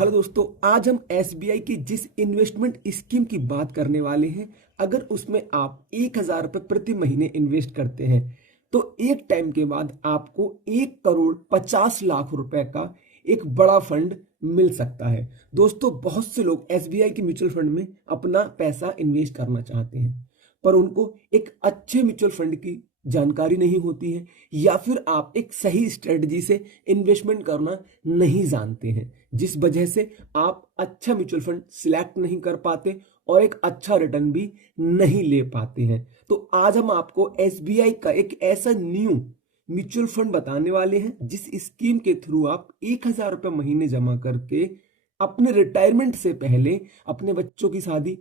Hello दोस्तों, आज हम एसबीआई की जिस इन्वेस्टमेंट स्कीम की बात करने वाले हैं, अगर उसमें आप 1,000 रुपये प्रति महीने इन्वेस्ट करते हैं तो एक टाइम के बाद आपको 1,50,00,000 रुपए का एक बड़ा फंड मिल सकता है। दोस्तों, बहुत से लोग एसबीआई के म्यूचुअल फंड में अपना पैसा इन्वेस्ट करना चाहते हैं, पर उनको एक अच्छे म्यूचुअल फंड की जानकारी नहीं होती है, या फिर आप एक सही स्ट्रेटजी से इन्वेस्टमेंट करना नहीं जानते हैं, जिस वजह से आप अच्छा म्यूचुअल फंड सिलेक्ट नहीं कर पाते और एक अच्छा रिटर्न भी नहीं ले पाते हैं। तो आज हम आपको एसबीआई का एक ऐसा न्यू म्यूचुअल फंड बताने वाले हैं जिस स्कीम के थ्रू आप 1,000 रुपये महीने जमा करके अपने रिटायरमेंट से पहले अपने बच्चों की शादी,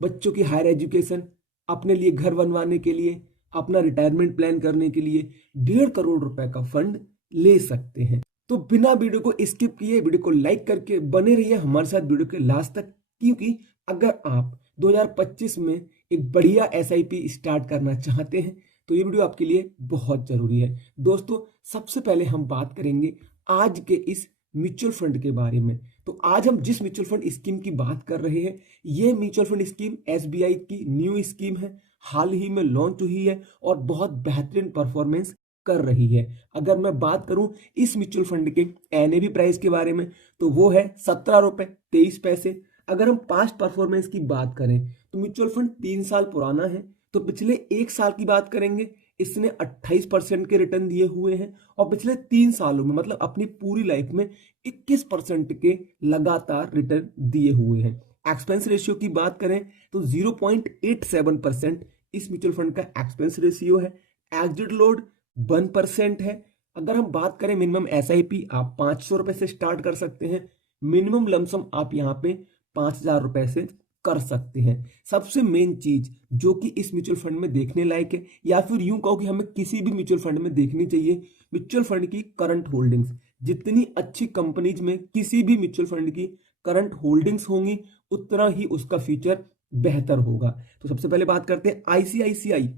बच्चों की हायर एजुकेशन, अपने लिए घर बनवाने के लिए, अपना रिटायरमेंट प्लान करने के लिए 1,50 करोड़ रुपए का फंड ले सकते हैं। तो बिना वीडियो को स्किप किए वीडियो को लाइक करके बने रहिए हमारे साथ वीडियो के लास्ट तक, क्योंकि अगर आप 2025 में एक बढ़िया एसआईपी स्टार्ट करना चाहते हैं तो ये वीडियो आपके लिए बहुत जरूरी है। दोस्तों, सबसे पहले हम बात करेंगे आज के इस म्यूचुअल फंड के बारे में। तो आज हम जिस म्यूचुअल फंड स्कीम की बात कर रहे हैं, ये म्यूचुअल फंड स्कीम एसबीआई की न्यू स्कीम है, हाल ही में लॉन्च हुई है और बहुत बेहतरीन परफॉर्मेंस कर रही है। अगर मैं बात करूं इस म्यूचुअल फंड के एनएवी प्राइस के बारे में तो वो है 17 रुपए 23 पैसे। अगर हम पास्ट परफॉर्मेंस की बात करें तो म्यूचुअल फंड 3 साल पुराना है, तो पिछले 1 साल की बात करेंगे, इसने 28% के रिटर्न दिए हुए हैं और पिछले 3 सालों में मतलब अपनी पूरी लाइफ में 21% के लगातार रिटर्न दिए हुए हैं। एक्सपेंस रेशियो की बात करें तो 0.87% इस म्यूचुअल फंड का एक्सपेंस रेशियो है। एग्जिट लोड 1% है। अगर हम बात करें मिनिमम एसआईपी, आप 500 रुपए से स्टार्ट कर सकते हैं। मिनिमम लमसम आप यहाँ पे 5,000 रुपए से कर सकते हैं। सबसे मेन चीज जो कि इस म्यूचुअल फंड में देखने लायक है, या फिर यूं कहो कि हमें किसी भी म्यूचुअल फंड में देखनी चाहिए, म्यूचुअल फंड की करंट होल्डिंग्स। जितनी अच्छी कंपनीज में किसी भी म्यूचुअल फंड की करंट होल्डिंग्स होंगी उतना ही उसका फ्यूचर बेहतर होगा। तो सबसे पहले बात करते हैं ICICI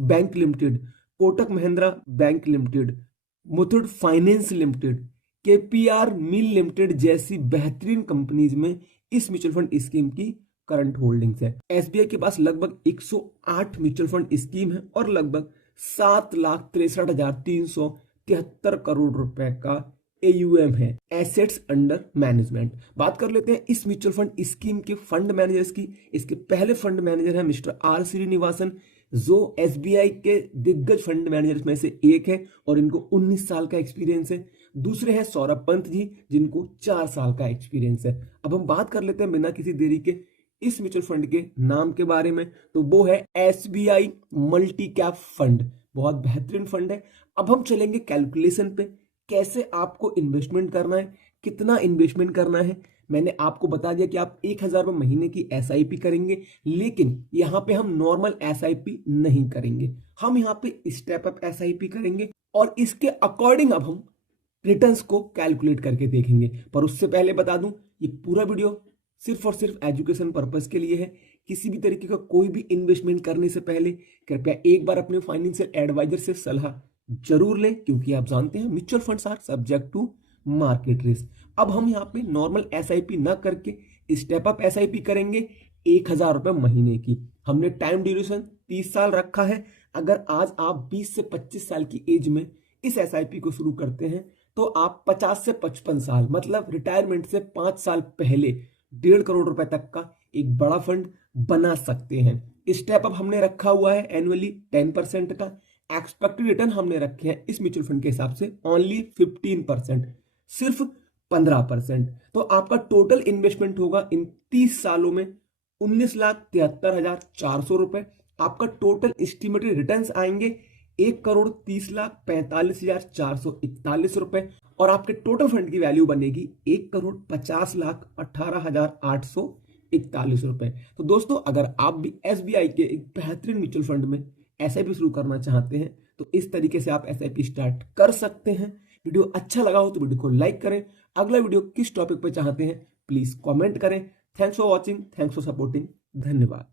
bank limited, Kotak Mahindra bank limited, Muthoot finance limited, KPR mill limited जैसी बेहतरीन कंपनीज में इस म्यूचुअल फंड स्कीम की करंट होल्डिंग्स है। एसबीआई के पास लगभग 108 म्यूचुअल फंड स्कीम है और लगभग 7,63,373 करोड़ रुपए का एयूएम है, एसेट्स अंडर मैनेजमेंट। बात कर लेते हैं इस म्यूचुअल फंड स्कीम के फंड मैनेजर्स की। इसके पहले फंड मैनेजर है मिस्टर आर श्रीनिवासन, जो एसबीआई के दिग्गज फंड मैनेजर्स में से एक है और इनको 19 साल का एक्सपीरियंस है। दूसरे हैं सौरभ पंत जी, जिनको 4 साल का एक्सपीरियंस है। अब हम बात कर लेते हैं बिना किसी देरी के इस म्यूचुअल फंड के नाम के बारे में, तो वो है एसबीआई मल्टी कैप फंड। बहुत बेहतरीन फंड है। अब हम चलेंगे कैलकुलेशन पे, कैसे आपको इन्वेस्टमेंट करना है, कितना इन्वेस्टमेंट करना है। मैंने आपको बता दिया कि आप 1,000 रुपये महीने की एसआईपी करेंगे, लेकिन यहाँ पे हम नॉर्मल एसआईपी नहीं करेंगे, हम यहाँ पे स्टेप अप एसआईपी करेंगे और इसके अकॉर्डिंग अब हम रिटर्न्स को कैलकुलेट करके देखेंगे। पर उससे पहले बता दूं, ये पूरा वीडियो सिर्फ और सिर्फ एजुकेशन पर्पस के लिए है। किसी भी तरीके का कोई भी इन्वेस्टमेंट करने से पहले कृपया एक बार अपने फाइनेंशियल एडवाइजर से सलाह जरूर लें, क्योंकि आप जानते हैं mutual funds are subject to market risk. अब हम यहाँ पे नॉर्मल एसआईपी ना करके स्टेप अप एसआईपी करेंगे 1,000 रुपये महीने की। हमने टाइम ड्यूरेशन 30 साल रखा है। अगर आज आप 20 से 25 साल की एज में इस एसआईपी को शुरू करते हैं तो आप 50 से 55 साल मतलब रिटायरमेंट से 5 साल पहले 1,50 करोड़ रुपए तक का एक बड़ा फंड बना सकते हैं। स्टेप अप हमने रखा हुआ है एनुअली 10% का। एक्सपेक्टेड रिटर्न हमने रखे हैं इस म्यूचुअल फंड के हिसाब से ओनली 15%, सिर्फ 15%। तो आपका टोटल इन्वेस्टमेंट होगा इन 30 सालों में 19,73,400 रुपए। आपका टोटल एस्टिमेटेड रिटर्न्स आएंगे 1,30,45,441 रुपए और आपके टोटल फंड की वैल्यू बनेगी 1,50,18,841 रुपए। तो दोस्तों, अगर आप भी एसबीआई के एक बेहतरीन म्यूचुअल फंड में एसआईपी शुरू करना चाहते हैं तो इस तरीके से आप एसआईपी स्टार्ट कर सकते हैं। वीडियो अच्छा लगा हो तो वीडियो को लाइक करें। अगला वीडियो किस टॉपिक पर चाहते हैं प्लीज कमेंट करें। Thanks for watching, thanks for supporting, धन्यवाद।